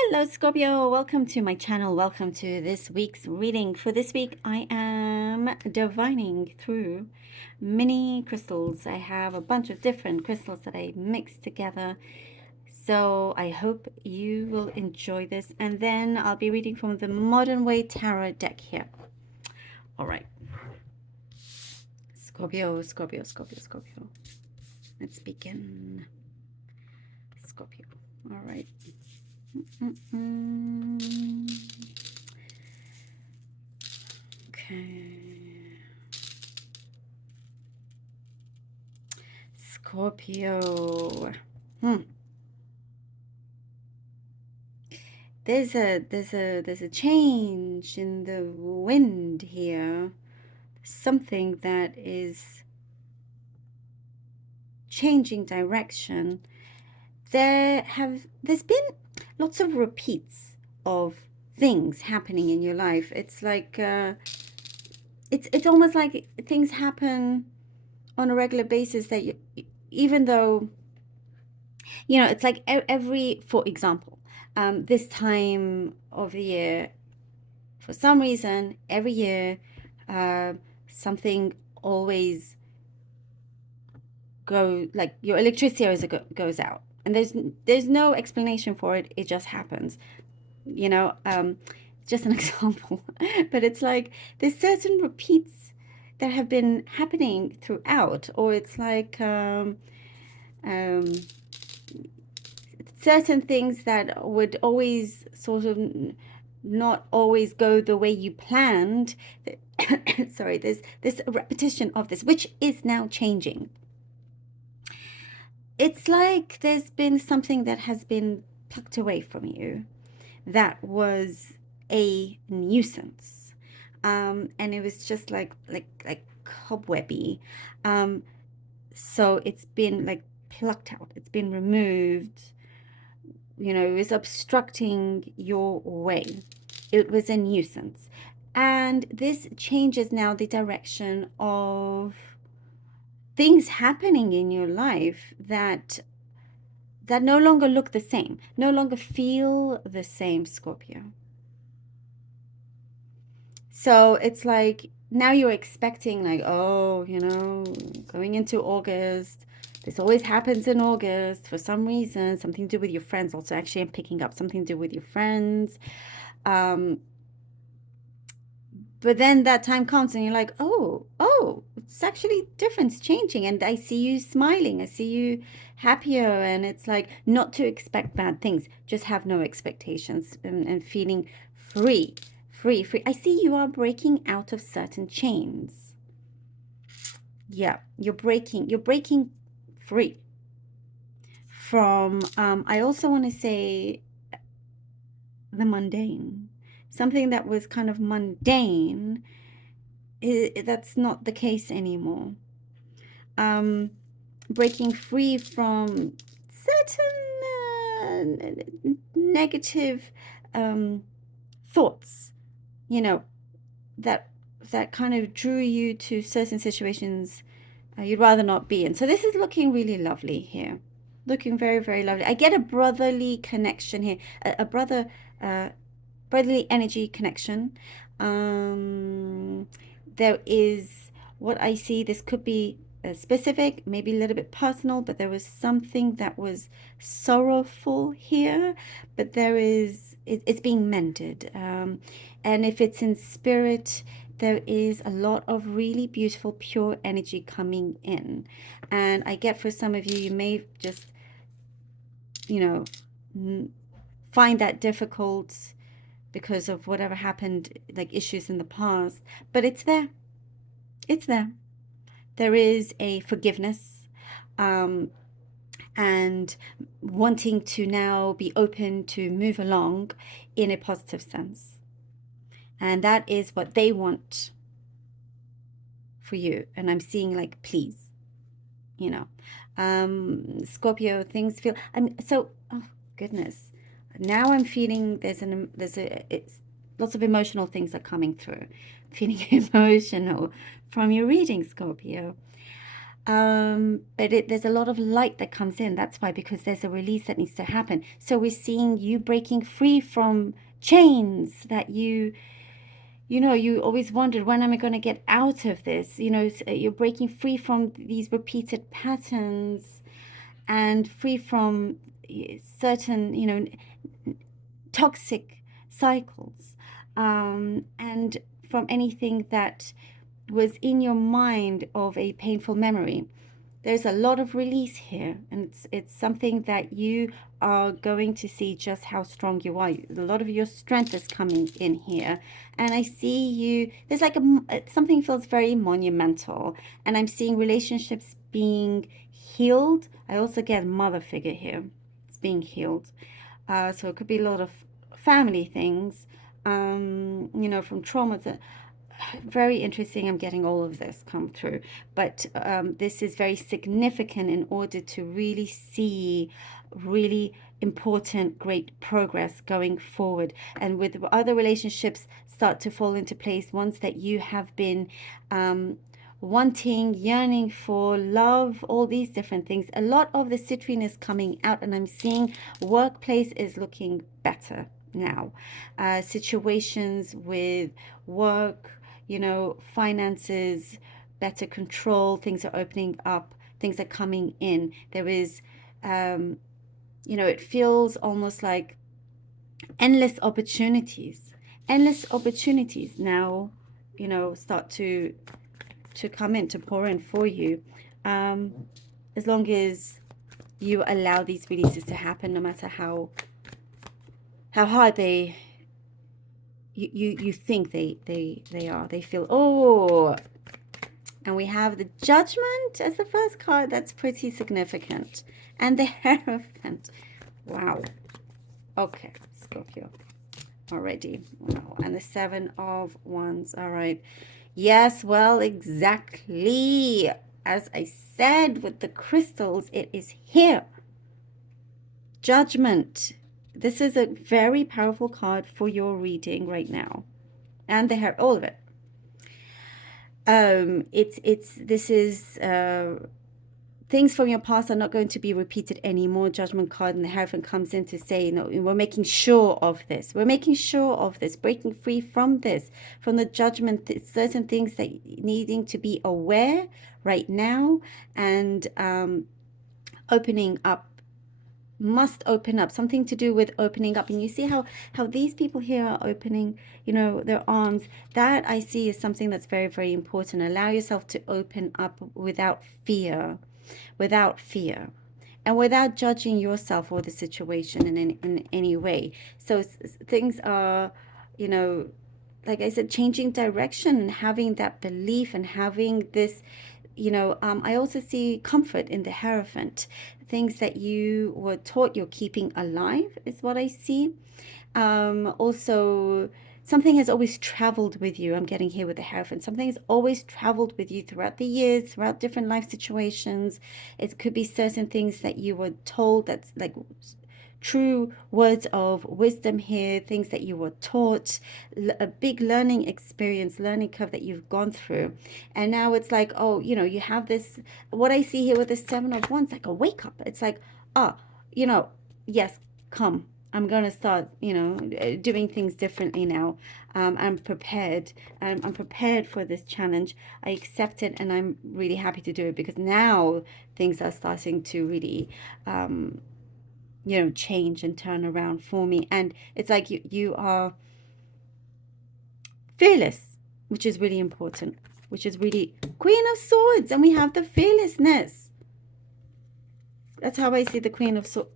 Hello, Scorpio. Welcome to my channel. Welcome to this week's reading. For this week, I am divining through mini crystals. I have a bunch of different crystals that I mixed together. So I hope you will enjoy this. And then I'll be reading from the Modern Way Tarot deck here. All right. Scorpio, Scorpio, Scorpio, Scorpio. Let's begin. Scorpio. All right. Okay. Scorpio. There's a change in the wind here. Something that is changing direction. There's been lots of repeats of things happening in your life. It's like it's almost like things happen on a regular basis that you, even though it's like every, for example, this time of the year, for some reason, every year, something always like your electricity always goes out, and there's no explanation for it. It just happens, just an example. But it's like there's certain repeats that have been happening throughout, or it's like certain things that would always sort of not always go the way you planned. Sorry, there's this repetition of this, which is now changing. It's like there's been something that has been plucked away from you that was a nuisance, and it was just like cobwebby. So it's been like plucked out. It's been removed. It was obstructing your way. It was a nuisance, and this changes now the direction of things happening in your life that no longer look the same, no longer feel the same, Scorpio. So it's like now you're expecting, like, oh, going into August, this always happens in August for some reason, something to do with your friends. Also, actually, I'm picking up something to do with your friends. But then that time comes and you're like, oh, it's actually different, it's changing. And I see you smiling, I see you happier. And it's like not to expect bad things, just have no expectations, and feeling free. I see you are breaking out of certain chains. Yeah, you're breaking free from, I also want to say, the mundane. Something that was kind of mundane, that's not the case anymore. Breaking free from certain negative thoughts, that kind of drew you to certain situations you'd rather not be in. So this is looking really lovely here. Looking very, very lovely. I get a brotherly connection here, a brotherly energy connection. There is what I see. This could be specific, maybe a little bit personal, but there was something that was sorrowful here, but it's being mended. And if it's in spirit, there is a lot of really beautiful, pure energy coming in. And I get, for some of you, you may just, find that difficult because of whatever happened, like issues in the past, but it's there. It's there. There is a forgiveness, and wanting to now be open to move along in a positive sense. And that is what they want for you. And I'm seeing, like, please, Scorpio, things feel, so, oh goodness, now I'm feeling it's lots of emotional things are coming through. I'm feeling emotional from your reading, Scorpio. But there's a lot of light that comes in. That's why, because there's a release that needs to happen. So we're seeing you breaking free from chains that you always wondered, when am I going to get out of this? You're breaking free from these repeated patterns and free from certain, toxic cycles, and from anything that was in your mind of a painful memory. There's a lot of release here, and it's something that you are going to see just how strong you are. A lot of your strength is coming in here, and I see you. There's like something feels very monumental, and I'm seeing relationships being healed. I also get mother figure here. It's being healed, so it could be a lot of family things, from trauma to very interesting. I'm getting all of this come through, but this is very significant in order to really see really important, great progress going forward. And with other relationships start to fall into place, ones that you have been wanting, yearning for, love, all these different things. A lot of the citrine is coming out, and I'm seeing workplace is looking better now. Situations with work, finances, better control, things are opening up, things are coming in. There is, it feels almost like endless opportunities. Endless opportunities now, start to come in, to pour in for you. As long as you allow these releases to happen, no matter how hard you think they are. They feel, and we have the Judgment as the first card. That's pretty significant. And the Hierophant. Wow. Okay, Scorpio. Already. Wow. And the Seven of Wands. All right. Yes, well, exactly. As I said with the crystals, it is here. Judgment. This is a very powerful card for your reading right now. And they have all of it. This is things from your past are not going to be repeated anymore. Judgment card, and the Hierophant comes in to say, we're making sure of this. We're making sure of this, breaking free from this, from the judgment, certain things that needing to be aware right now, and opening up. Must open up, something to do with opening up. And you see how these people here are opening their arms. That I see is something that's very, very important. Allow yourself to open up without fear, and without judging yourself or the situation in any way. So things are, like I said, changing direction and having that belief and having this, I also see comfort in the Hierophant. Things that you were taught you're keeping alive is what I see. Also, something has always traveled with you. I'm getting here with the Hierophant. Something has always traveled with you throughout the years, throughout different life situations. It could be certain things that you were told, that's like true words of wisdom here, things that you were taught, a big learning experience, learning curve that you've gone through. And now it's like, you have this, what I see here with the Seven of Wands, like a wake up. It's like, yes, come. I'm going to start, doing things differently now. I'm prepared. I'm prepared for this challenge. I accept it, and I'm really happy to do it, because now things are starting to really change and turn around for me. And it's like you are fearless, which is really important, which is really Queen of Swords. And we have the fearlessness. That's how I see the Queen of Swords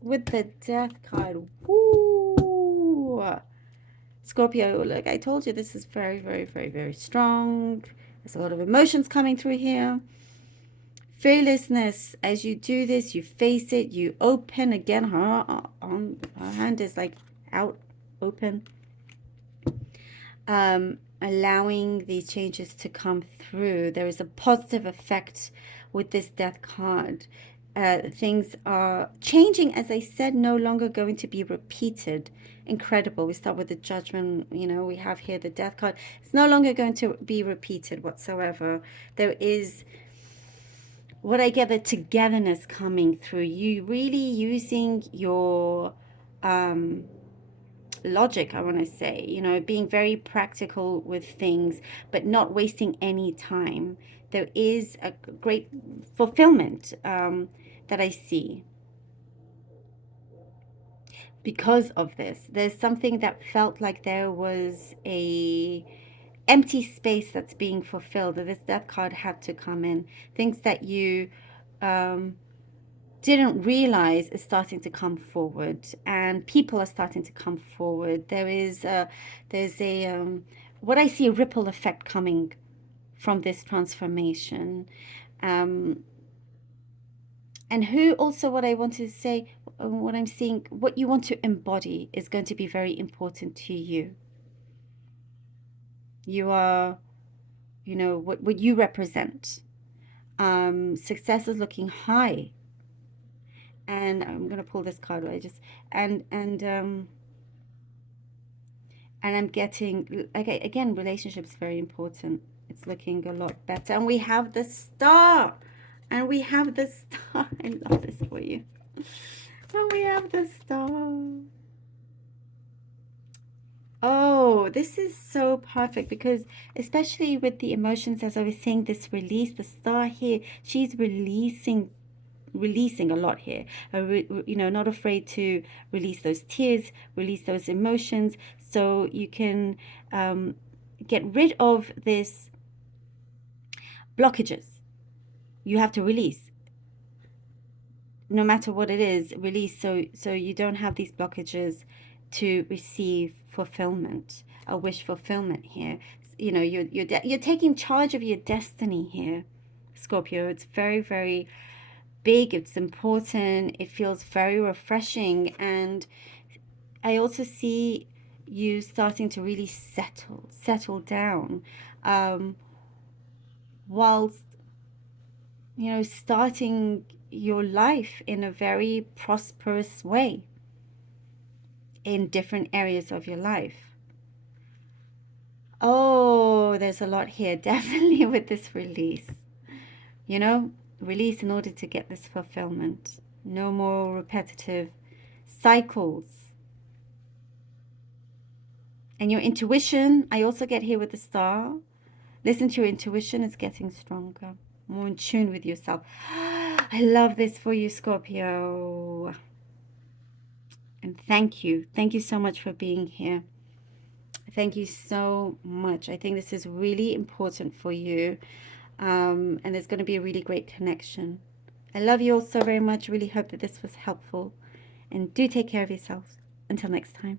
with the Death card. Woo! Scorpio, like I told you, this is very, very, very, very strong. There's a lot of emotions coming through here. Fearlessness. As you do this, you face it, you open again. Her hand is like out, open. Allowing these changes to come through. There is a positive effect with this Death card. Things are changing, as I said, no longer going to be repeated. Incredible. We start with the Judgment. We have here the Death card. It's no longer going to be repeated whatsoever. There is what I get, the togetherness coming through, you really using your um, logic, I want to say, you know, being very practical with things, but not wasting any time. There is a great fulfillment that I see because of this. There's something that felt like there was a empty space that's being fulfilled. This death card had to come in. Things that you um, didn't realize is starting to come forward, and people are starting to come forward. There's a what I see, a ripple effect coming from this transformation. Um, and who also, what I want to say, what I'm seeing, what you want to embody is going to be very important to you. You are, you know, what you represent. Success is looking high. And I'm gonna pull this card. I just and I'm getting, okay, again, relationships very important. It's looking a lot better. And we have the star. And we have the star. I love this for you. And we have the star. Oh, this is so perfect because especially with the emotions, as I was saying, this release, the star here, she's releasing a lot here. You know, not afraid to release those tears, release those emotions, so you can get rid of this blockages. You have to release, no matter what it is, release, so you don't have these blockages to receive fulfillment, a wish fulfillment here. You know, you're taking charge of your destiny here, Scorpio. It's very, very big, it's important, it feels very refreshing. And I also see you starting to really settle down, whilst, you know, starting your life in a very prosperous way in different areas of your life. Oh, there's a lot here, definitely, with this release. You know, release in order to get this fulfillment. No more repetitive cycles. And your intuition, I also get here with the star. Listen to your intuition, it's getting stronger. More in tune with yourself. I love this for you, Scorpio. And thank you. Thank you so much for being here. Thank you so much. I think this is really important for you. And there's going to be a really great connection. I love you all so very much. Really hope that this was helpful. And do take care of yourselves. Until next time.